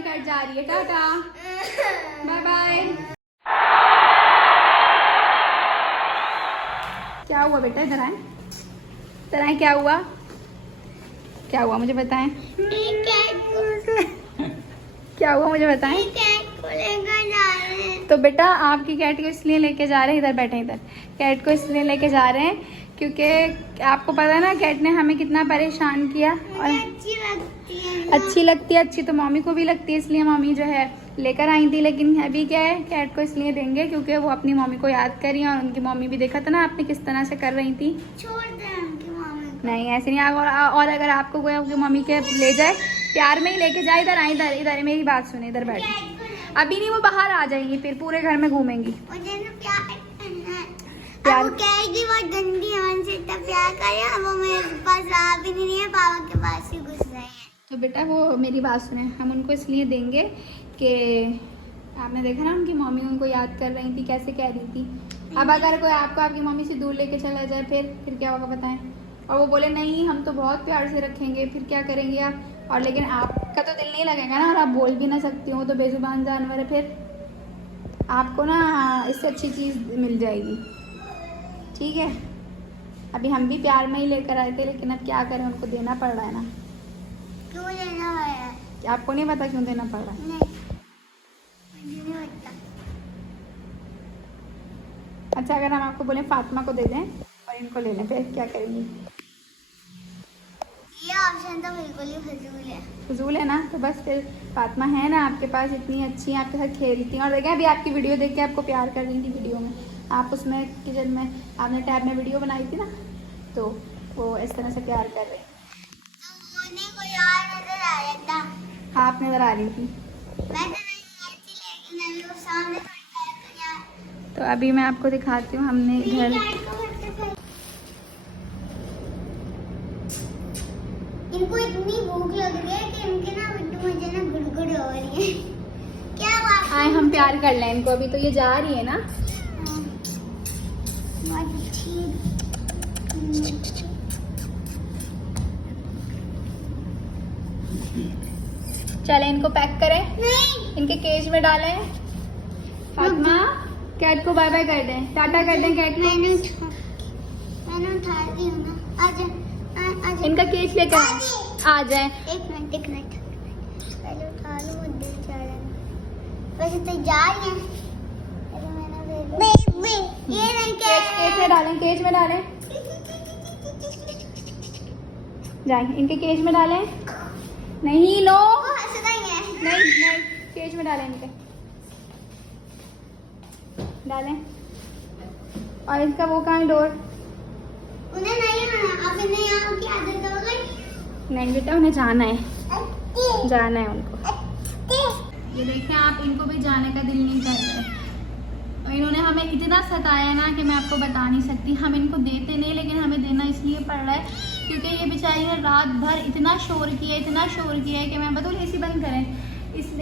हमारी कैट जा रही है, टाटा बाय बाय। क्या हुआ बेटा, इधर आए, इधर आए, क्या हुआ, क्या हुआ मुझे बताएं, क्या हुआ मुझे बताएं। तो बेटा आपकी कैट को इसलिए लेके जा रहे हैं, इधर बैठे, इधर कैट को इसलिए लेके जा रहे हैं क्योंकि आपको पता है ना कैट ने हमें कितना परेशान किया। और अच्छी लगती है, अच्छी तो मम्मी को भी लगती है, इसलिए मम्मी जो है लेकर आई थी। लेकिन अभी क्या है, कैट को इसलिए देंगे क्योंकि वो अपनी मम्मी को याद कर रही है। और उनकी मम्मी भी देखा था ना आपने किस तरह से कर रही थी। छोड़ दे उनकी मम्मी को। नहीं ऐसे नहीं। और अगर आपको कोई आपकी मम्मी के ले जाए, प्यार में ही लेके जाए। इधर आए, इधर इधर मेरी बात सुने, इधर बैठे। अभी नहीं, वो बाहर आ जाएंगी, फिर पूरे घर में घूमेंगी। मुझे ना प्यार करना है। प्यार वो कहेगी बहुत गंदी है, उनसे इतना प्यार करे, वो मेरे पास आ भी नहीं है, पापा के पास ही घुस रहे हैं। तो बेटा वो मेरी बात सुने, हम उनको इसलिए देंगे कि आपने देखा ना उनकी मम्मी उनको याद कर रही थी, कैसे कह रही थी। अब अगर कोई आपको आपकी मम्मी से दूर लेके चला जाए, फिर क्या होगा बताएं। और वो बोले नहीं हम तो बहुत प्यार से रखेंगे, फिर क्या करेंगे आप। और लेकिन आपका तो दिल नहीं लगेगा ना, और आप बोल भी ना सकती हो, तो बेजुबान जानवर है। फिर आपको ना इससे अच्छी चीज़ मिल जाएगी, ठीक है। अभी हम भी प्यार में ही लेकर आए थे, लेकिन अब क्या करें, उनको देना पड़ रहा है ना। क्यों लेना है? आपको नहीं पता क्यों देना पड़ रहा है? नहीं, मुझे नहीं पता। अच्छा अगर हम आपको बोलें फातिमा को दे दें और इनको ले लें, फिर क्या करेंगी? ये ऑप्शन तो बिल्कुल ही फजूल है। फजूल है ना, तो बस फिर फातिमा है ना आपके पास, इतनी अच्छी आपके साथ खेलती हैं। और देखें अभी आपकी वीडियो देख के आपको प्यार कर रही थी। वीडियो में आप उसमें किचन में आपने टैब में वीडियो बनाई थी ना, तो वो इस तरह से प्यार कर रहे हैं। उन्हें कोई और नजर आ रहा था। आप नजर आ रही थी। मैं तो नहीं आई थी, लेकिन अभी वो सामने थोड़ी आया तो यार। तो अभी मैं आपको दिखाती हूँ, हमने घर इनको इतनी भूख लग रही है कि इनके ना बिट्टू मुझे ना गुड़गुड़ हो रही है। क्या बात आए हम प्यार कर लें इनको। अभी तो ये जा रही है ना। चले इनको पैक करें, नहीं, इनके केज में डालें। फातिमा कैट को बाय बाय कर दें, टाटा कर दें कैट को। मैंने उठा दी हूँ ना। आजा आजा। इनका केज लेकर आ जाए। एक मिनट पहले उठा लो, मुझे दिल चाह रहा है। वैसे तो जा रही है। ये नहीं केज में डालें, केज में डालें, जाए इनके केज में डालें। नहीं नो, नहीं केज में डालें, इनके डालें। और इसका वो कहाँ है डोर? उन्हें नहीं आना, अब इन्हें यहाँ की आदत हो गई। नहीं बेटा उन्हें जाना है, जाना है उनको। ये देखिए आप, इनको भी जाने का दिल नहीं कर रहा। और इन्होंने हमें इतना सताया ना कि मैं आपको बता नहीं सकती। हम इनको देते नहीं, लेकिन हमें देना इसलिए पड़ रहा है क्योंकि ये बेचारी ने रात भर इतना शोर किया है कि मैं बता एसी बंद करें,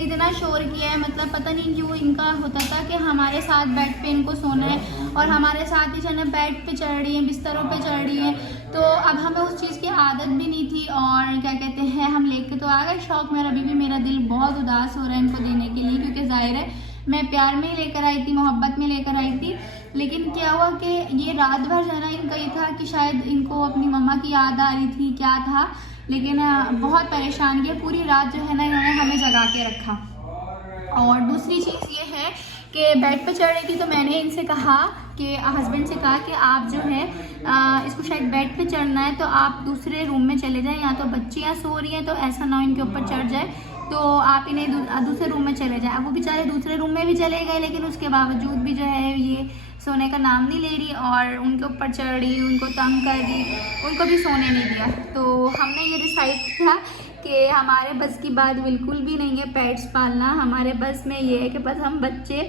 इतना शोर किया है। मतलब पता नहीं क्यों इनका होता था कि हमारे साथ बेड पे इनको सोना है और हमारे साथ ही चलना। बेड पे चढ़ रही है, बिस्तरों पे चढ़ रही है। तो अब हमें उस चीज़ की आदत भी नहीं थी। और क्या कहते हैं, हम लेके तो आ गए शौक में। अभी भी मेरा दिल बहुत उदास हो रहा है इनको देने के लिए, क्योंकि जाहिर है मैं प्यार में ही लेकर आई थी, मोहब्बत में लेकर आई थी। लेकिन क्या हुआ कि ये रात भर जो है ना, इनका ये था कि शायद इनको अपनी मम्मा की याद आ रही थी, क्या था, लेकिन बहुत परेशान किया। पूरी रात जो है ना इन्होंने हमें जगा के रखा। और दूसरी चीज़ ये है कि बेड पे चढ़ रही थी, तो मैंने इनसे कहा कि हस्बैंड से कहा कि आप जो है इसको शायद बेड पे चढ़ना है तो आप दूसरे रूम में चले जाएं, या तो बच्चियाँ सो रही हैं तो ऐसा ना हो इनके ऊपर चढ़ जाए, तो आप इन्हें दूसरे रूम में चले जाएं। अब वो बेचारे दूसरे रूम में भी चले गए, लेकिन उसके बावजूद भी जो है ये सोने का नाम नहीं ले रही और उनके ऊपर चढ़ रही, उनको तंग कर रही, उनको भी सोने नहीं दिया। तो हमने ये डिसाइड किया कि हमारे बस की बात बिल्कुल भी नहीं है पेट्स पालना। हमारे बस में ये है कि बस हम बच्चे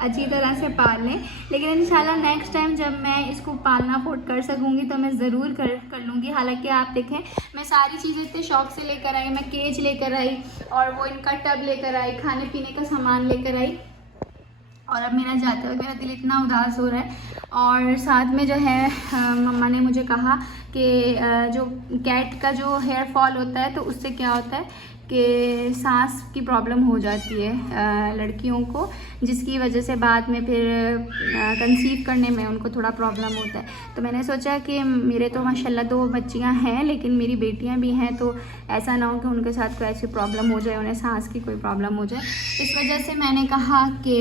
अच्छी तरह से पाल लें। लेकिन इंशाल्लाह नेक्स्ट टाइम जब मैं इसको पालना अफोर्ड कर सकूँगी तो मैं ज़रूर कर लूँगी। हालांकि आप देखें मैं सारी चीज़ें इतने शौक से लेकर आई, मैं केज लेकर आई और वो इनका टब लेकर आई, खाने पीने का सामान लेकर आई। और अब मेरा जाते हुए मेरा दिल इतना उदास हो रहा है। और साथ में जो है मम्मा ने मुझे कहा कि जो कैट का जो हेयर फॉल होता है तो उससे क्या होता है कि सांस की प्रॉब्लम हो जाती है लड़कियों को, जिसकी वजह से बाद में फिर कंसीव करने में उनको थोड़ा प्रॉब्लम होता है। तो मैंने सोचा कि मेरे तो माशाल्लाह 2 बच्चियां हैं, लेकिन मेरी बेटियां भी हैं, तो ऐसा ना हो कि उनके साथ कोई ऐसी प्रॉब्लम हो जाए, उन्हें सांस की कोई प्रॉब्लम हो जाए। इस वजह से मैंने कहा कि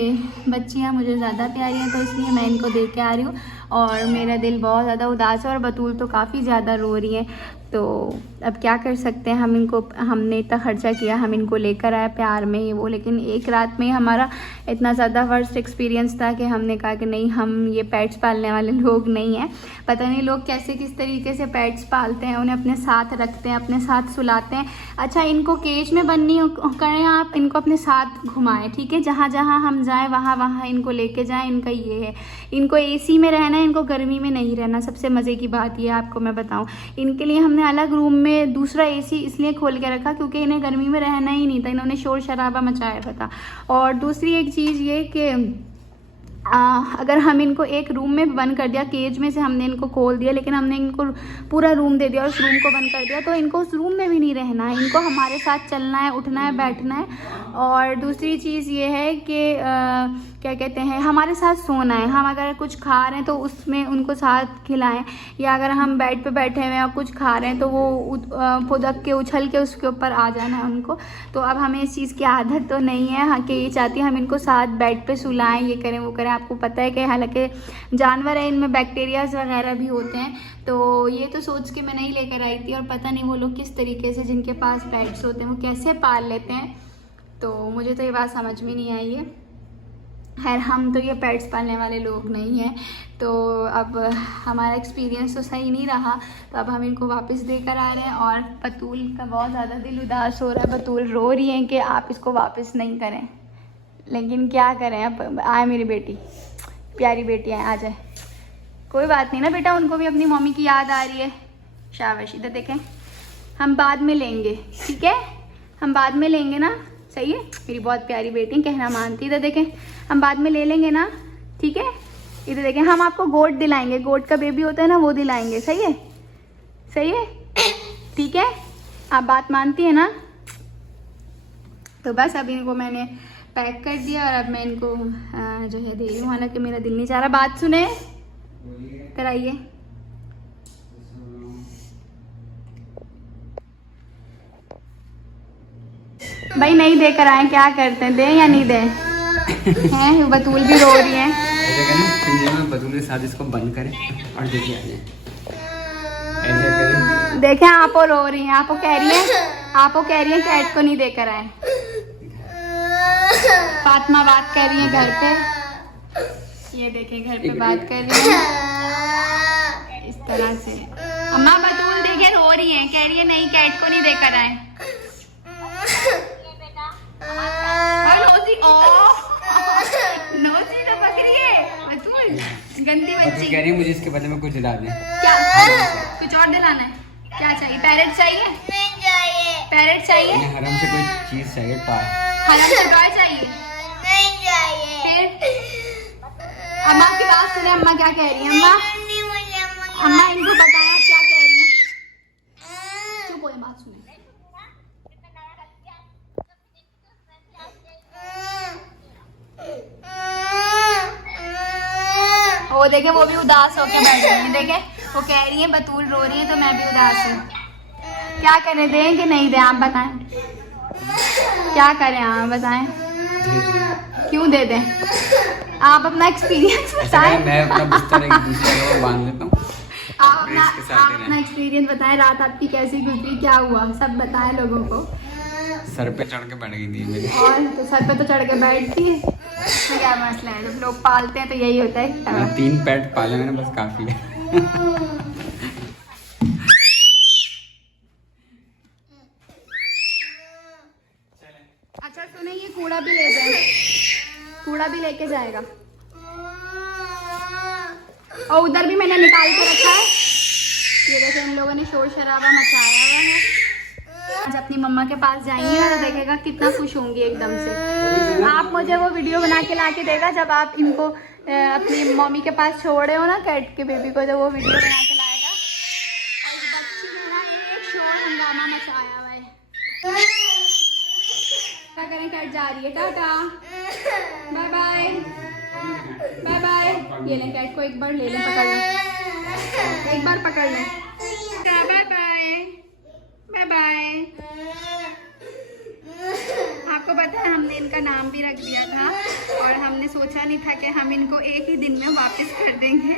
बच्चियाँ मुझे ज़्यादा प्यारी हैं, तो इसलिए मैं इनको दे के आ रही हूँ। और मेरा दिल बहुत ज़्यादा उदास है और बतूल तो काफ़ी ज़्यादा रो रही है। तो अब क्या कर सकते हैं, हमने इतना खर्चा किया, हम इनको लेकर आए प्यार में ये वो, लेकिन एक रात में हमारा इतना ज़्यादा वर्स्ट एक्सपीरियंस था कि हमने कहा कि नहीं, हम ये पेट्स पालने वाले लोग नहीं हैं। पता नहीं लोग कैसे किस तरीके से पेट्स पालते हैं, उन्हें अपने साथ रखते हैं, अपने साथ सुलाते हैं। अच्छा, इनको केज में बंद नहीं करें आप, इनको अपने साथ घुमाएं, ठीक है। जहाँ जहाँ हम जाएँ वहाँ वहाँ इनको लेके जाएँ। इनका ये है, इनको AC में रहना है, इनको गर्मी में नहीं रहना। सबसे मज़े की बात ये आपको मैं बताऊँ, इनके लिए हमने अलग रूम में दूसरा AC इसलिए खोल के रखा क्योंकि इन्हें गर्मी में रहना ही नहीं था, इन्होंने शोर शराबा मचाया हुआ था। और दूसरी एक चीज़ ये कि अगर हम इनको एक रूम में बंद कर दिया, केज में से हमने इनको खोल दिया, लेकिन हमने इनको पूरा रूम दे दिया और उस रूम को बंद कर दिया, तो इनको उस रूम में भी नहीं रहना है, इनको हमारे साथ चलना है, उठना है, बैठना है। और दूसरी चीज़ ये है कि क्या कहते हैं, हमारे साथ सोना है। हम अगर कुछ खा रहे हैं तो उसमें उनको साथ खिलाएं, या अगर हम बेड पे बैठे हुए हैं और कुछ खा रहे हैं तो वो फुदक के उछल के उसके ऊपर आ जाना है उनको। तो अब हमें इस चीज़ की आदत तो नहीं है हाँ, कि ये चाहती है हम इनको साथ बेड पे सुलाएं, ये करें वो करें। आपको पता है कि हालांकि जानवर है, इनमें बैक्टीरियाज वगैरह भी होते हैं, तो ये तो सोच के मैं नहीं लेकर आई थी। और पता नहीं वो लोग किस तरीके से, जिनके पास पेट्स होते हैं, वो कैसे पाल लेते हैं, तो मुझे तो ये बात समझ में नहीं आई है। खैर, हम तो ये पेट्स पालने वाले लोग नहीं हैं, तो अब हमारा एक्सपीरियंस तो सही नहीं रहा, तो अब हम इनको वापस देकर आ रहे हैं। और बतूल का बहुत ज़्यादा दिल उदास हो रहा है, बतूल रो रही है कि आप इसको वापस नहीं करें, लेकिन क्या करें। अब आए मेरी बेटी, प्यारी बेटी है, आ जाए। कोई बात नहीं ना बेटा, उनको भी अपनी मम्मी की याद आ रही है। शाबाश, इधर देखें, हम बाद में लेंगे, ठीक है, हम बाद में लेंगे ना, सही है। मेरी बहुत प्यारी बेटी, कहना मानती। इधर देखें, हम बाद में ले लेंगे ना, ठीक है। इधर देखें, हम आपको गोट दिलाएंगे, गोट का बेबी होता है ना, वो दिलाएंगे, सही है, सही है, ठीक है। आप बात मानती है ना। तो बस अब इनको मैंने पैक कर दिया और अब मैं इनको जो है दे रही हूँ, हालांकि मेरा दिल नहीं चाह रहा। बात सुने, कराइए। भाई नहीं देकर आए, क्या करते हैं, दें या नहीं दें? हैं, बतूल भी रो रही है। बतूल के साथ इसको बंद करें और देखिए आ जाए। देखें, आप रो रही हैं, आप कह रही हैं कैट को नहीं देकर आए। फातिमा बात कर रही है घर पे, ये देखें घर पे बात कर रही है इस तरह से। अम्मा बतूल देखे रो रही है, कह रही है नहीं, कैट को नहीं देकर आए। नोजी तो पकड़ी है बतूल, गंदी बच्ची कह रही है मुझे इसके बदले में कुछ दिला दें। क्या कुछ और दिलाना है? क्या चाहिए? पैरेट चाहिए? नहीं चाहिए। पैरेट चाहिए? हरम से कोई चीज चाहिए, टॉय। हरम से टॉय चाहिए? नहीं चाहिए। फिर अम्मा की बात सुने, अम्मा क्या कह रही है। अम्मा इनको बताया आप क्या कह रही हैं। चुप हो, बात सुने। वो देखे, वो भी उदास होके बैठ रही है। देखे, वो कह रही है बतूल रो रही है तो मैं भी उदास हूँ। क्या करें, दें कि नहीं दें, आप बताएं। क्या करें आप बताएं, क्यों दे दें? आप अपना एक्सपीरियंस बताएं। मैं अपना बिस्तर एक दूसरी जगह बांध लेता हूँ। आप अपना एक्सपीरियंस बताएं, रात आपकी कैसी गुजरी, क्या हुआ, सब बताएं लोगों को। सर पे चढ़ के बैठ गई थी मेरी। और तो सर पे तो चढ़ के बैठती है, तो क्या मसला है, जब लोग पालते हैं तो यही होता है। 3 पेट पाले मैंने, बस काफी है। अच्छा सुने, ये कूड़ा भी ले जाए, कूड़ा भी लेके जाएगा। और उधर भी मैंने निकाल के रखा है। ये देखो, इन लोगों ने शोर शराबा मचाया हुआ है। आज अपनी मम्मा के पास जाएंगी ना, तो देखेगा कितना खुश होंगी एकदम से। आप मुझे वो वीडियो बना के ला के देगा जब आप इनको अपनी मम्मी के पास छोड़े हो ना, कैट के बेबी को, जब वो वीडियो बना के लाएगा। और बच्ची ने ना एक शोर हंगामा मचाया हुआ है। जा रही है, tata bye bye bye bye. ये लें कैट को एक बार ले लें, पकड़ लें, एक बार पकड़ लें। Bye bye bye bye. आपको पता है हमने इनका नाम भी रख दिया था और हमने सोचा नहीं था कि हम इनको एक ही दिन में वापस कर देंगे,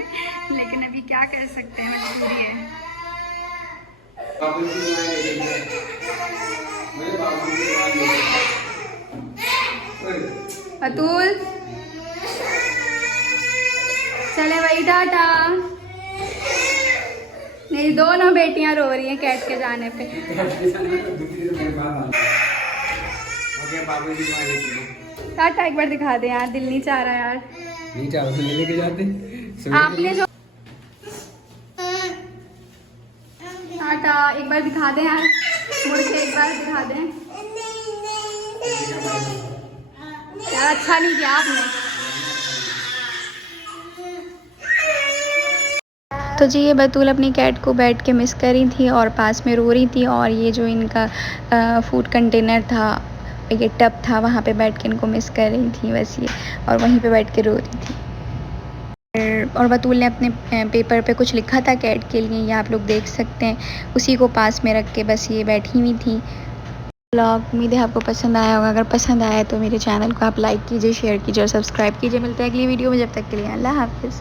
लेकिन अभी क्या कर सकते हैं, मजबूरी है। अतुल चले भाई, टाटा। मेरी दोनों बेटियां रो रही हैं कैट के जाने पे। टाटा एक बार दिखा दे यार, दिल नहीं चाह रहा यार। नहीं चाह रहा, लेके जाते आपने जो टाटा एक बार दिखा दे यार, मुड़ के एक बार दिखा दें यार, अच्छा नहीं किया आपने। तो जी ये बतूल अपनी कैट को बैठ के मिस करी थी और पास में रो रही थी, और ये जो इनका फूड कंटेनर था, ये टब था, वहाँ पे बैठ के इनको मिस कर रही थी बस ये, और वहीं पे बैठ के रो रही थी। और बतूल ने अपने पेपर पे कुछ लिखा था कैट के लिए, ये आप लोग देख सकते हैं, उसी को पास में रख के बस ये बैठी हुई थी। व्लॉग उम्मीद है आपको पसंद आया होगा, अगर पसंद आया तो मेरे चैनल को आप लाइक कीजिए, शेयर कीजिए और सब्सक्राइब कीजिए। मिलते हैं अगली वीडियो में, जब तक के लिए अल्लाह हाफिज़।